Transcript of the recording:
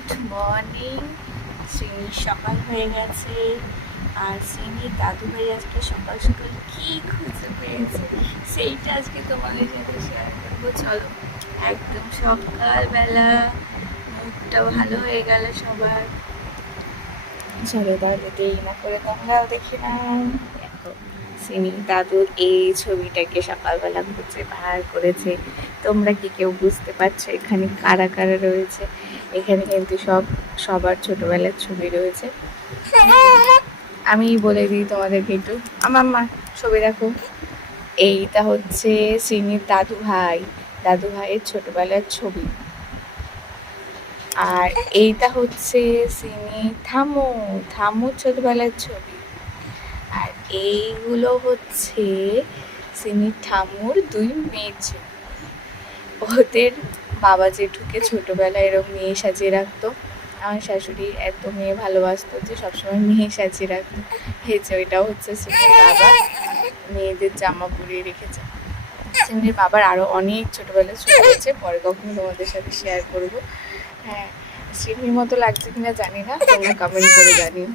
Good morning. শ্রেণীর সকাল হয়ে গেছে, আর শ্রেণীর দাদু ভাই আজকে সকাল সকাল কি খুঁজে পেয়েছে সেইটা আজকে তোমাদের সাথে শেয়ার করবো। চলো, একদম সকালবেলা মুডটা ভালো হয়ে গেল সবার। চলো তাহলে দেরি না করে তোমরাও দেখে নাও। দেখো, সিনি দাদুর এই ছবিটাকে সকালবেলা খুঁজে বার করেছে। তোমরা কি কেউ বুঝতে পারছো এখানে কারা কারা রয়েছে? এখানে কিন্তু সবার ছোটবেলার ছবি রয়েছে। আমি বলে দিই তোমাদেরকে একটু। আমার মা ছবি দেখো, এইটা হচ্ছে সিনির দাদু ভাইয়ের ছোটবেলার ছবি। আর এইটা হচ্ছে সিনি থামুর ছোটবেলার ছবি। আর এইগুলো হচ্ছে সিনির ঠাম্মুর দুই মেয়ের ছবি। ওদের বাবা জেঠুকে ছোটবেলায় এরকম মেয়ে সাজিয়ে রাখতো। আমার শাশুড়ি এত মেয়ে ভালোবাসতো যে সবসময় মেয়ে সাজিয়ে রাখতো। হেঁচে ওইটাও হচ্ছে সিনির বাবা, মেয়েদের জামা পরিয়ে রেখেছে। সিনির বাবার আরও অনেক ছোটবেলার ছবি আছে, পরে কখনো তোমাদের সাথে শেয়ার করবো। হ্যাঁ, সিনির মতো লাগছে কিনা জানি না, তোমরা কমেন্ট করে জানিও।